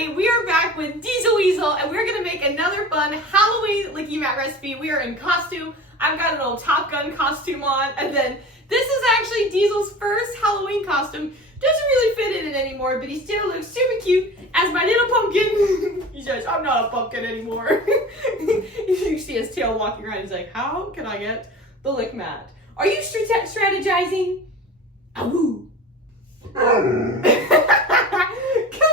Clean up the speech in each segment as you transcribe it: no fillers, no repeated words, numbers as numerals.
everybody, we are back with Diesel Weasel and we're gonna make another fun Halloween Lickimat recipe. We are in costume. I've got an old Top Gun costume on, and then this is actually Diesel's first Halloween costume. Doesn't really fit in it anymore, but he still looks super cute as my little pumpkin. He says, I'm not a pumpkin anymore. You see his tail walking around, he's like, how can I get the Lickimat? Are you strategizing? Awoo. Come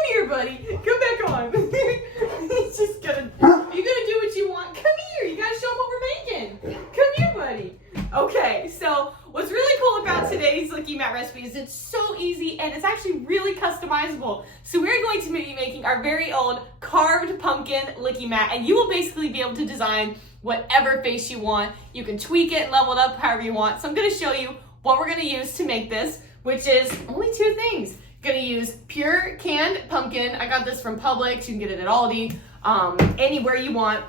here, buddy. Come back on. He's just gonna, you're gonna do what you want. Come here, you gotta show him what we're making. Come here, buddy. Okay, so what's really cool about today's Lickimat recipe is it's so easy and it's actually really customizable. So we're going to be making our very own carved pumpkin Lickimat, and you will basically be able to design whatever face you want. You can tweak it and level it up however you want. So I'm gonna show you what we're gonna use to make this, which is only two things. I'm gonna use pure canned pumpkin. I got this from Publix. You can get it at Aldi, anywhere you want.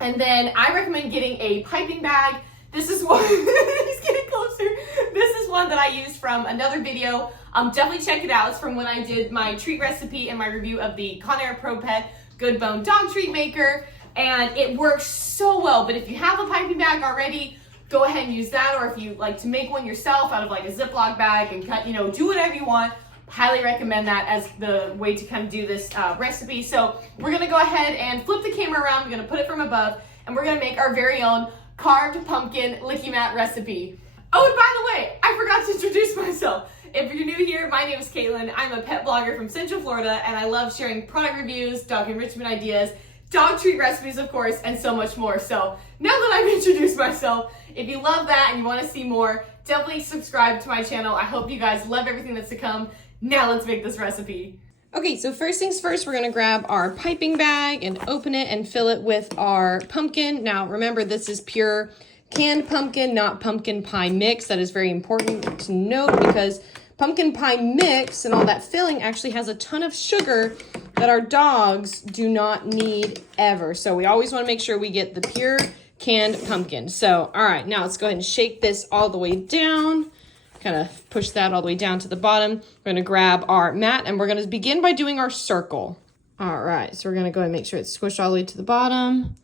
And then I recommend getting a piping bag. This is one, he's getting closer. This is one that I used from another video. Definitely check it out. It's from when I did my treat recipe and my review of the Conair Pro Pet Good Bone Dog Treat Maker. And it works so well. But if you have a piping bag already, go ahead and use that. Or if you like to make one yourself out of like a Ziploc bag and cut, do whatever you want. Highly recommend that as the way to kind of do this recipe. So we're gonna go ahead and flip the camera around. We're gonna put it from above and we're gonna make our very own carved pumpkin Lickimat recipe. Oh, and by the way, I forgot to introduce myself. If you're new here, my name is Caitlin. I'm a pet blogger from Central Florida and I love sharing product reviews, dog enrichment ideas, dog treat recipes, of course, and so much more. So now that I've introduced myself, if you love that and you want to see more, definitely subscribe to my channel. I hope you guys love everything that's to come. Now let's make this recipe. Okay, so first things first, we're gonna grab our piping bag and open it and fill it with our pumpkin. Now remember, this is pure canned pumpkin, not pumpkin pie mix. That is very important to note because pumpkin pie mix and all that filling actually has a ton of sugar that our dogs do not need ever. So we always wanna make sure we get the pure canned pumpkin. So, all right, now let's go ahead and shake this all the way down. Kind of push that all the way down to the bottom. We're gonna grab our mat and we're gonna begin by doing our circle. All right, so we're gonna go and make sure it's squished all the way to the bottom.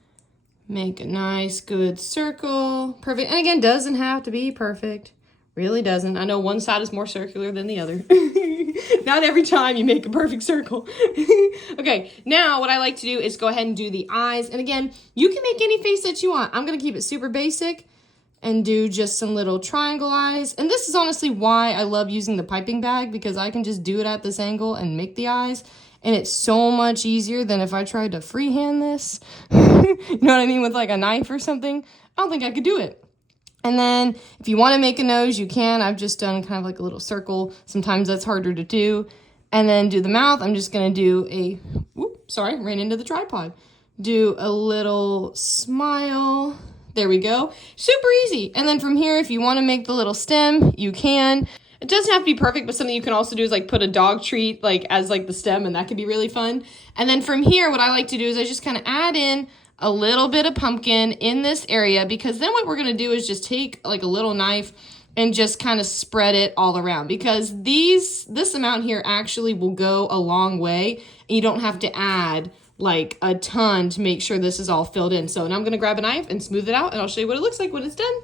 Make a nice, good circle. Perfect, and again, doesn't have to be perfect. Really doesn't. I know one side is more circular than the other. Not every time you make a perfect circle. Okay, now what I like to do is go ahead and do the eyes. And again, you can make any face that you want. I'm gonna keep it super basic and do just some little triangle eyes. And this is honestly why I love using the piping bag, because I can just do it at this angle and make the eyes. And it's so much easier than if I tried to freehand this. You know what I mean? With like a knife or something. I don't think I could do it. And then if you want to make a nose, you can. I've just done kind of like a little circle. Sometimes that's harder to do. And then do the mouth. I'm just going to do a, whoop, sorry, ran into the tripod. Do a little smile. There we go. Super easy. And then from here, if you want to make the little stem, you can. It doesn't have to be perfect, but something you can also do is like put a dog treat like as like the stem, and that could be really fun. And then from here, what I like to do is I just kind of add in a little bit of pumpkin in this area, because then what we're going to do is just take like a little knife and just kind of spread it all around, because this amount here actually will go a long way and you don't have to add like a ton to make sure this is all filled in. So now I'm gonna grab a knife and smooth it out and I'll show you what it looks like when it's done.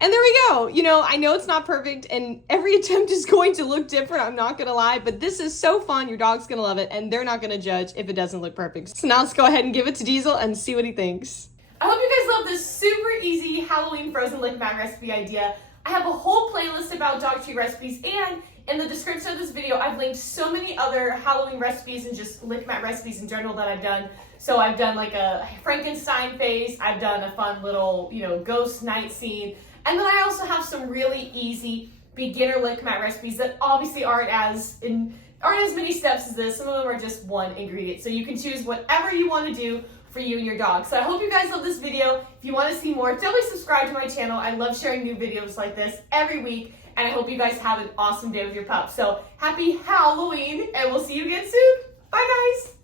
And there we go. I know it's not perfect and every attempt is going to look different, I'm not gonna lie, but this is so fun. Your dog's gonna love it and they're not gonna judge if it doesn't look perfect. So now let's go ahead and give it to Diesel and see what he thinks. I hope you guys love this super easy Halloween frozen Lickimat recipe idea. I have a whole playlist about dog treat recipes, and in the description of this video, I've linked so many other Halloween recipes and just Lickimat recipes in general that I've done. So I've done like a Frankenstein face, I've done a fun little, ghost night scene, and then I also have some really easy beginner Lickimat recipes that obviously aren't as many steps as this. Some of them are just one ingredient. So you can choose whatever you want to do for you and your dog. So I hope you guys love this video. If you want to see more, definitely subscribe to my channel. I love sharing new videos like this every week, and I hope you guys have an awesome day with your pup. So happy Halloween, and we'll see you again soon. Bye guys.